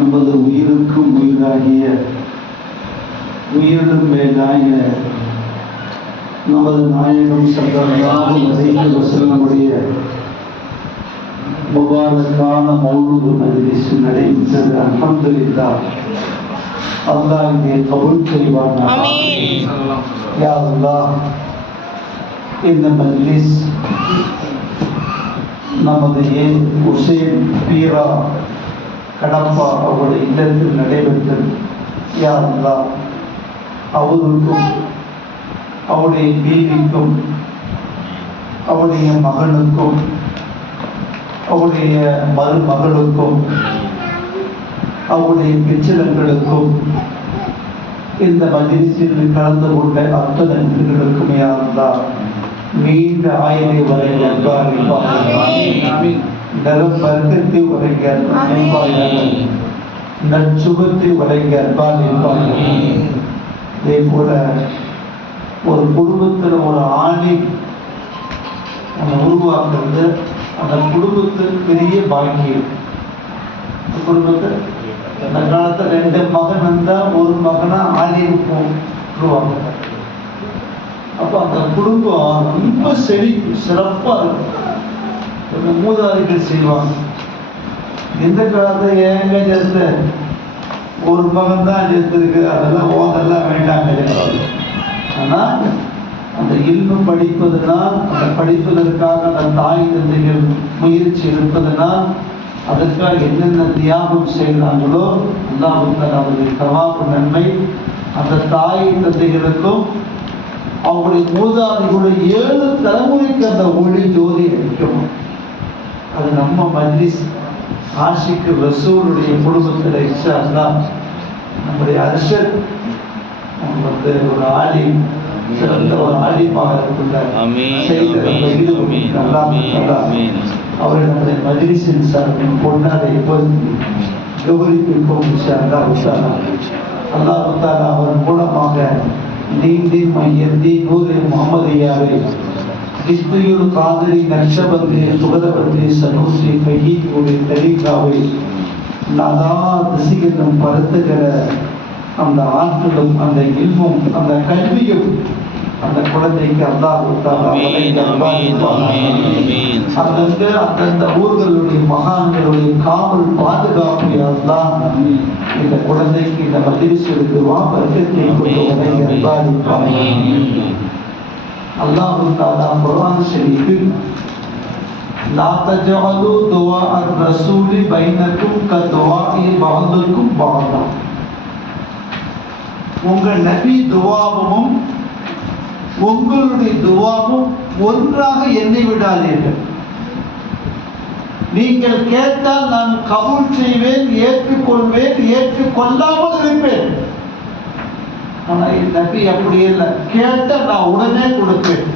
நமது உயிருக்கும் உயிராகிய உயிரிலும் மேலாய நமது நாயகம் ஸல்லல்லாஹு அலைஹி வஸல்லமுடைய முபாரக்கான மௌலூது மஜ்லிஸ் நடைபெற்றது. அல்ஹம்துலில்லாஹ். அல்லாஹ் இங்கே கபூல் செய்வானாக. ஆமீன். யா அல்லாஹ், இந்த மஜ்லிஸ் நமது ஹுசைன் பீரா கடப்பா அவருடைய இல்லத்தில் நடைபெற்றது. யா அல்லாஹ், அவருக்கும் அவருடைய பீவிக்கும் அவருடைய மகனுக்கும் அவருடைய மருமகளுக்கும் அவருடைய பிச்சலங்களுக்கும் இந்த மஜ்லிஸில் கலந்து கொண்ட அத்தனை நண்பர்களுக்கும் யா அல்லாஹ் நீண்ட ஆயுளை வழங்கி நலம் வர்க்கத்தை வழங்கி அன்பார்கள், நற்சுகத்தை வழங்கி அன்பார்கள். இதே போல ஒரு குடும்பத்தில் ஒரு ஆணி உருவாக்குறது அந்த குடும்பத்துக்கு பெரிய பாக்கியம். குடும்பத்தை அந்த காலத்தில் 2 மகன் இருந்தால் ஒரு மகனா ஆணி உருவாங்க. அப்போ அந்த குடும்பம் ரொம்ப சிறப்பாக இருக்கும். மூதாதைகள் செய்வாங்க. எந்த காலத்தில் ஏங்க சேர்த்த ஒரு மகன் தான் சேர்த்துருக்கு, அதெல்லாம் ஓதெல்லாம் வேண்டாம் கிடையாது. ஆனால் அந்த இல்மு படிப்பதனால், அந்த படிப்பதற்காக அந்த தாய் தந்தைகள் முயற்சி எடுப்பதனால் அதற்காக என்னென்ன தியாகம் செய்கிறாங்களோ அல்லாஹ் அவருடைய தவாபு நன்மை அந்த தாய் தந்தைகளுக்கும் அவங்களுடைய மூதாதைகளுடைய 7 தலைமுறைக்கு அந்த ஒளி ஜோதி அளிக்கும். அது நம்ம மஜ்லிஸ் ஆஷிக்கு ரசூலுடைய குடும்பத்தில் இன்ஷா அல்லாஹ் நம்முடைய அர்ஷத் ஒரு ஆலி, சிறந்த ஒரு ஆலிமாக இருக்கின்ற அவரை நம்முடைய மஜ்லிஸின் சார்பில் கொண்டாட கௌரவிப்போம் இன்ஷா அல்லாஹ். அல்லாஹ் தஆலா அவர் மூலமாக நீண்டின் மையந்தி நூறு முகமதியாவை கிஸ்தியுல் காதிரி நக்ஷபந்தி சுகதபந்தி சனூசி ஃபஹீதுடைய தரீகாவை நாதா திசைகளும் பரத்துகிற அந்த ஆற்றலும் அந்த இல்மும் அந்த கல்வியும் அந்த குழந்தைக்கு அல்லாஹ் அங்கங்க அந்தந்த ஊர்களுடைய மகான்களுடைய காவல் பாதுகாப்பு அல்லாஹ் இந்த குழந்தைக்கு இந்த மஜ்லிஸிற்கு வர்க்கத்தை கொண்டு அல்லாஹ் தஆலா குர்ஆன் ஷரீஃபில் லா தஜஅலு துஆ அர்-ரசூலி பைனக்கும் கதுஆஇ பஅதுக்கும் பஅதா. உங்கள் நபி துஆவும் உங்களுடைய துஆவும் ஒன்றாக எண்ணி விடாதீர்கள். நீங்கள் கேட்டால் நான் கபூல் செய்வேன், ஏற்றுக்கொள்வேன், ஏற்றுக்கொள்ளாமல் இருப்பேன். ஆனால் நபி அப்படி இல்லை, கேட்டால் நான் உடனே கொடுப்பேன்.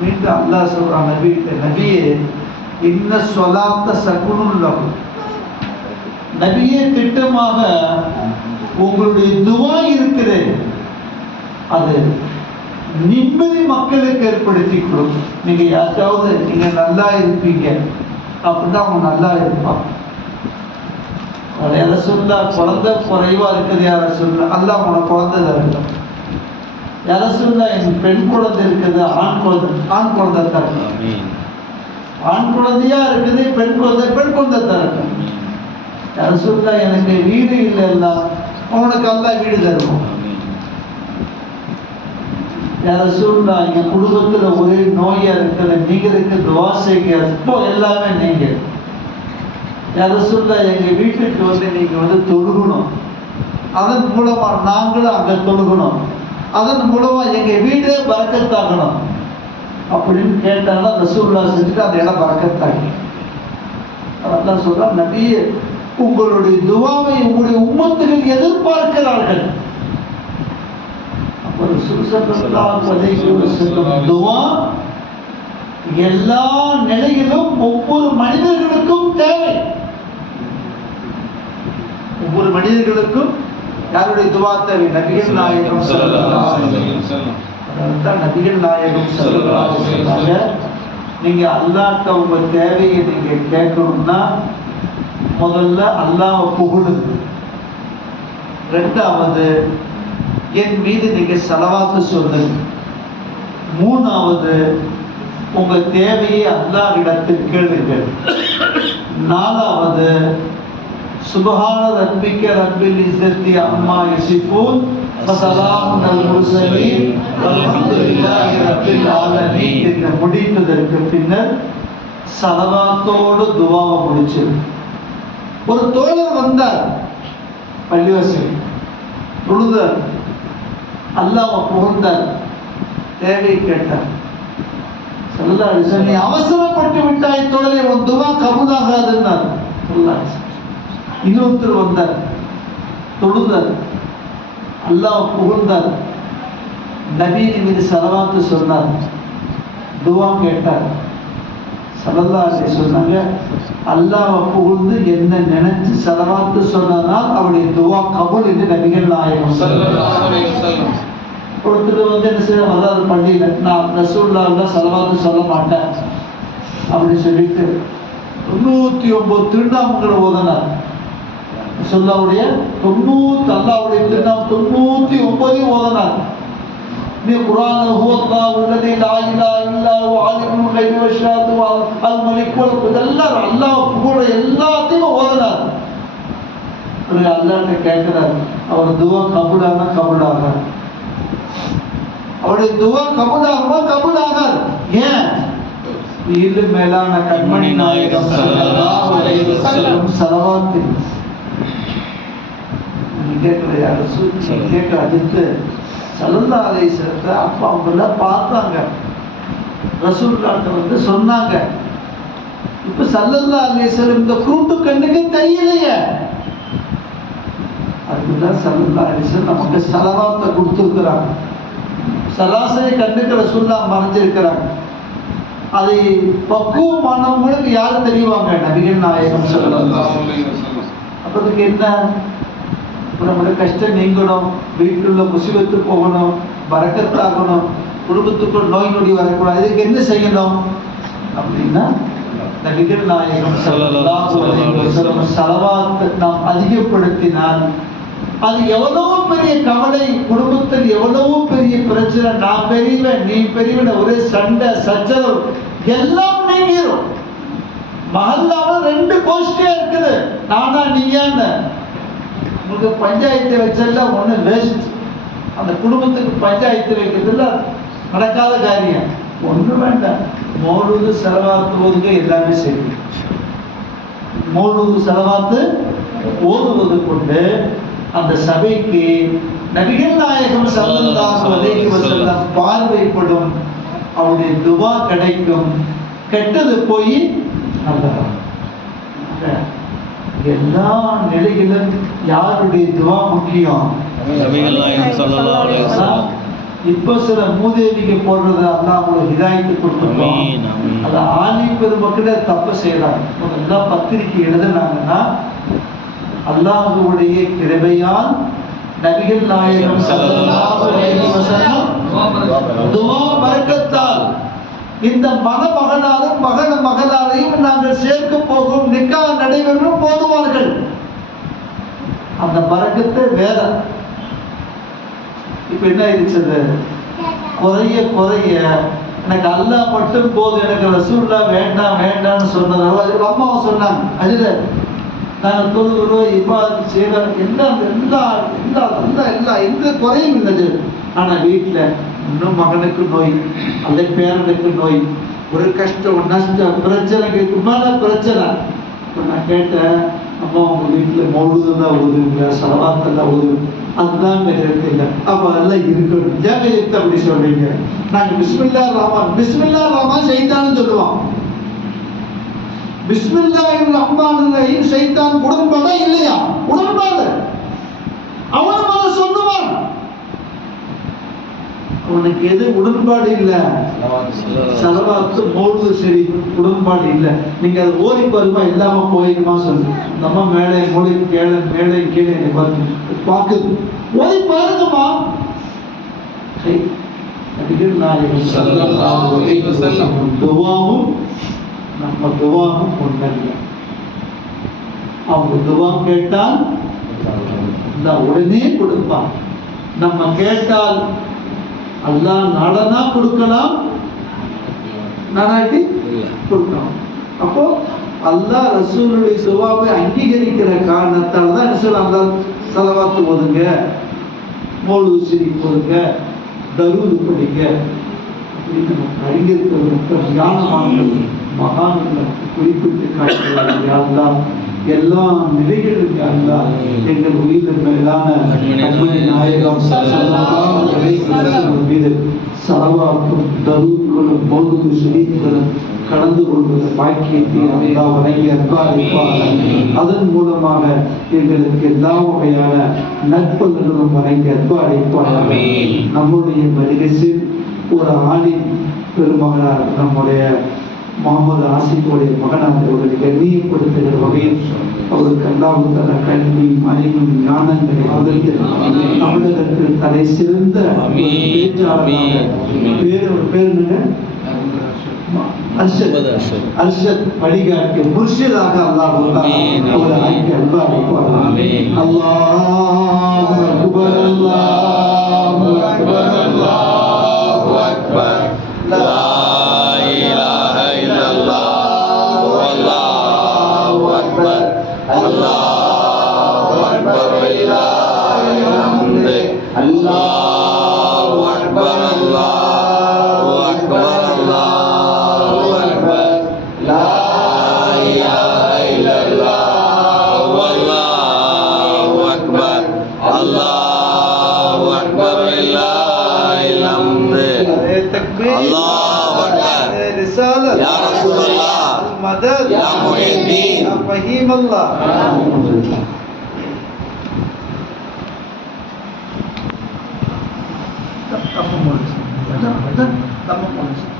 மீண்டும் அல்லாஹ் சொல்றான் நபியே இன்ன ஸலாத்த சகுனுல் லஹு. நபியே திட்டமாக உங்களுடைய துஆ இருக்கிறது, அது நிம்மதி மக்களுக்கு ஏற்படுத்தி கொடுக்கும். நீங்க யாருக்காவது நீங்க நல்லா இருப்பீங்க அப்படின்னா அவங்க நல்லா இருப்பாங்க. யார சொல்ல குழந்தை குறைவா இருக்குது, யார சொல்ல அல்லாஹ் உனக்கு குழந்தை தரட்டும். யார சொல்ல என் பெண் குழந்தை இருக்குது, ஆண் குழந்தை தரட்டும். ஆண் குழந்தையா இருக்குது, பெண் குழந்தை தரட்டும். யார சொல்ல எனக்கு வீடு இல்லை, அவனுக்கு அல்லாஹ் வீடு தருவோம். யார சொல்ல என் குடும்பத்துல ஒரே நோயா இருக்கிற நீங்களுக்கு துஆ செய்யுங்க, இப்போ எல்லாமே நீங்க. யார சொல்ல எங்க வீட்டுக்கு நீங்க தொழுகணும், அதன் மூலமா நாங்களும் அங்க தொழுகணும், அதன் மூலமா எங்க வீடு பரக்கத்தாகணும் அப்படின்னு கேட்டாலும் ரசூலுல்லாஹ் செஞ்சுட்டு அந்த இடம் பரக்கத்தாகி. அதான் சொல்றா நபியே உங்களுடைய துஆவை உங்களுடைய உம்மத்துகள் எதிர்பார்க்கிறார்கள். ஒரு துஆ எல்லா நிலையிலும் ஒவ்வொரு மனிதர்களுக்கும் தேவை. ஒவ்வொரு மனிதர்களுக்கும் யாருடைய துஆ தேவை? நபிகள் நாயகம் ஸல்லல்லாஹு அலைஹி வஸல்லம். அதான் நபிகள் நாயகம் ஸல்லல்லாஹு அலைஹி வஸல்லம் நீங்க அல்லாஹ்ட்ட உங்க தேவையை நீங்க கேட்கணும்னா முதல்ல அல்லாஹ்வை புகழுங்க. ரெண்டாவது என் மீது நீங்க ஸலவாத்து சொல்லுங்க. மூணாவது உங்க தேவையை அல்லாஹ்விடத்தில் கேளுங்கள். நாலாவது சுப்ஹான ரப்பிக்க ரப்பில் இஸ்ஸத்தி அம்மா யசிஃபூன் வஸலாமுன் அலல் முர்ஸலீன் வல்ஹம்துலில்லாஹி ரப்பில் ஆலமீன் என்று முடித்ததற்கு பின்னர் ஸலவாத்தோடு துஆவை முடிச்சு. ஒரு தோழர் வந்தார் பள்ளிவாசல், தொழுதார், அல்லாஹ்வை புகழ்ந்தார், தேவை கேட்டார். ஸல்லல்லாஹு அலைஹி வஸல்லம், நீ அவசரப்பட்டு விட்டாய் தோழரே, உன் துஆ கபூலாகாதுன்னார். ஸல்லல்லாஹு அலைஹி வஸல்லம். இன்னொருத்தர் வந்தார், தொழுதார், அல்லாஹ் புகழ்ந்தார், நபியின் மீது ஸலவாத்து சொன்னார், துஆ கேட்டார். ஸல்லல்லாஹு அலைஹி சொன்னாங்க, அல்லாஹ்வை புகழ்ந்து என்ன நினைச்சு ஸலவாத்து சொன்னதால் அவருடைய துஆ கபூல் என்று நபிகள் நாயகம் ஸல்லல்லாஹு அலைஹி வஸல்லம். ஒருத்தர் வந்து என்ன செய்ய வராது பள்ளியில, நான் ரசூலுல்லாஹ் ஸலவாத்து சொல்ல மாட்டேன் அப்படின்னு சொல்லிட்டு 99 திருநாமங்களை ஓதனார். ரசூலுல்லாஹ்வுடைய 90 அல்லாஹ்வுடைய திருநாமம் 99 ஓதனார். நீ குர்ஆன்ல ஹுவல்லாஹு அல்லதி லா இலாஹா இல்லா ஹு ஆலிமுல் கைபி வஷ்ஷஹாதத்து அல் மலிக் இதெல்லாம் அல்லாஹ் புகழ எல்லாத்தையும் ஓதனார். அல்லாஹ்ட்ட கேட்கிறார், அவர் துஆ கபூலானா கபூலாக, அவருடைய துஆ கபூலாகுமா கபூலாகாது. ஏன்? இது மேலான கண்மணி நாயகம் ஸல்லல்லாஹு அலைஹி வஸல்லம் ஸலவாத்து கேட்கலையா? ரசூல் கேட்க அடுத்து ஸல்லல்லாஹு அலைஹி வஸல்லம் அப்பா அவங்கள பார்த்தாங்க, ரசூலுல்லாஹ்ட்ட வந்து சொன்னாங்க. இப்ப ஸல்லல்லாஹு அலைஹி வஸல்லம் இந்த குருட்டு கண்ணுக்கு தெரியலையே, அதுதான் ஸல்லல்லாஹு அலைஹி வஸல்லம் நமக்கு ஸலவாத்தை கொடுத்துருக்கிறாங்க. சராசரி கண்ணுக்கு ரசூலுல்லாஹ் மறைஞ்சிருக்கிறாங்க. அதை பக்குவமானவங்களுக்கு யாரும் தெரிவாங்க? நபிகள் நாயகம் ஸல்லல்லாஹு அலைஹி வஸல்லம். அப்ப அதுக்கு என்ன? நம்மளுடைய கஷ்டம் நீங்கணும், வீட்டுள்ள முசீபத்து போகணும், பரக்கத்தாகணும், குடும்பத்துக்குள் நோய் நொடி வரக்கூடாது. இதுக்கு என்ன செய்யணும் அப்படின்னா நபிகள் நாயகம் ஸல்லல்லாஹு அலைஹி வஸல்லம் ஸலவாத் நாம் அதிகப்படுத்தினால் அது எவ்வளவு பெரிய கவலை, குடும்பத்தில் எவ்வளவு பெரிய பிரச்சனை, நான் பெரியவன் நீ பெரியவன், ஒரே சண்டை சச்சரவு எல்லாம் நீங்கிரும். மஹல்லால 2 கோஷ்டியா இருக்குது, நானா நீயான்னு. உங்களுக்கு பஞ்சாயத்து வச்சல ஒண்ணு வேஸ்ட். அந்த குடும்பத்துக்கு பஞ்சாயத்து வைக்கிறதுல நடக்காத காரியம் ஒண்ணு வேண்டாம். மௌலூது ஸலவாத்து ஓதுங்க, எல்லாமே சரி. மௌலூது ஸலவாத்து ஓதுவது கொண்டு அந்த சபைக்கு நபிகள் நாயகம் ஸல்லல்லாஹு அலைஹி வஸல்லம் பார்வைப்படும், அவருடைய துஆ கிடைக்கும், கெட்டது போய் நல்லதா. எல்லா நிலையிலும் யாருடைய துஆ முக்கியம்? நபிகள் நாயகம் ஸல்லல்லாஹு அலைஹி வஸல்லம். இப்போ சில மூதேவிக்கு போடுறது அல்லாஹ் உங்களுக்கு ஹிதாயத்து கொடுத்துருப்பான். அது ஆலிம் பெருமக்களே தப்பு செய்யறாங்க. முதல்ல பத்திரிக்கை எழுதுனாங்கன்னா அல்லாஹ்வுடைய கிருபையால் நபிகள் நாயகம் ஸல்லல்லாஹு அலைஹி வஸல்லம் துஆ பரக்கத்தால் இந்த மணமகனாரும் மகளாரையும் நாங்கள் சேர்க்க போகும், நிக்கா நடைபெறும் போதுவார்கள். அந்த பரக்கத்தை வேற. இப்ப என்ன ஆயிடுச்சது? குறைய எனக்கு அல்லாஹ் மட்டும் போதும், எனக்கு ரசூலுல்லாஹ் வேண்டாம் வேண்டாம்னு சொன்னது அம்மாவை சொன்னாங்க. அதுல நாங்கள் தொழுகிறோம், இபாதத் செய்யறோம், எந்த குறையும் இல்லது. ஆனா வீட்டுல இன்னும் மகனுக்கு நோய், அல்ல பேரனுக்கு நோய், ஒரு கஷ்டம் நஷ்டம் பிரச்சனைக்கு மேல பிரச்சனை. நான் கேட்டேன், அம்மா உங்க வீட்டுல மௌலூதுதான் ஓதுவீங்க, ஸலவாத்தெல்லாம் ஓதுவீங்க? அதுதான் கருத்து இல்லை. அப்ப அதெல்லாம் இருக்கணும். ஏன் கருத்து அப்படி சொல்றீங்க? நாங்க பிஸ்மில்லாஹிர் ரஹ்மான் ஷைத்தான்னு சொல்லுவான். பிஸ்மில்லாஹிர் ரஹ்மானிர் ரஹீம் ஷைத்தான் உடன்பாடா இல்லையா? உடன்பாடு. அவனும் அதை சொல்லுவான். அவனுக்கு எது உடன்பாடு இல்ல? ஸலவாத்து மௌலூது சரி, உடன்பாடு இல்ல. நீங்க அது ஓதி பாருமா, இல்லாம போயிருமா சொல்லு. நம்ம மேலே மூளை கேள மேலே கீழே பாக்குது, ஓதி பாருங்கம்மா. நபிகள் நாயகம் ஸல்லல்லாஹு அலைஹி வஸல்லம் துஆவும் நம்ம துஆவும் ஒன்றல்ல. அவங்க துவா கேட்டால் உடனே கொடுப்பான். நம்ம கேட்டால் அல்லாஹ் நாடனா கொடுக்கலாம், நாடாட்டி கொடுக்கலாம். அப்போ அல்லாஹ் ரசூலுடைய துவாவை அங்கீகரிக்கிற காரணத்தால் தான் ரசூல் அந்த ஸலவாத் ஓதுங்க, மௌலூத் ஷரீஃப் ஓதுங்க, தரூத் படிங்க அப்படின்னு அறிஞர்கள் ஞானமானவர்கள் மகான்களை குறிப்பிட்டு காட்டுகிறார்கள். எல்லா நிலைகளிலும் அல்லாஹ் எங்கள் உயிரின் மேலான கண்மணி நாயகம் மீது ஸலவாத்தும் தரூத்களும் மௌலூத் ஷரீஃப்களும் கலந்து கொள்வது பாக்கியத்தை அல்லாஹ் வழங்கி அன்பாளிப்பார். அதன் மூலமாக எங்களுக்கு எல்லா வகையான நற்பலன்களும் வழங்கி அன்பாளிப்பார். நம்முடைய மஜ்லிஸில் ஒரு ஆணின் பெருமகனார் நம்முடைய முகமது ஆசிஃபுடைய மகனார் அவர்களை கண்ணியப்படுத்துகிற வகையில் அவருக்கு அல்லாஹ் தஆலா கல்வி அறிவும் ஞானங்களை அவருக்கு தமிழகத்தில் தலை சிறந்த பேச்சாளராக பேர் அர்ஷத் வழிகாட்டிய முர்ஷிதாக அல்லாஹ் அவரை ஆக்கி அன்பாளிப்பார். அல்லாஹு அக்பர், அல்லாஹு அக்பர், அல்லாஹு அக்பர், லா இலாஹ இல்லல்லாஹ், வல்லாஹு அக்பர், அல்லாஹு அக்பர், வலில்லாஹில் ஹம்து, அல்லாஹு அக்பர், அல்லாஹு Akbar, Allahu Akbar. Ya Rasulullah, Ya Muhyiddin, Ya Fahim Allah. Kamu mau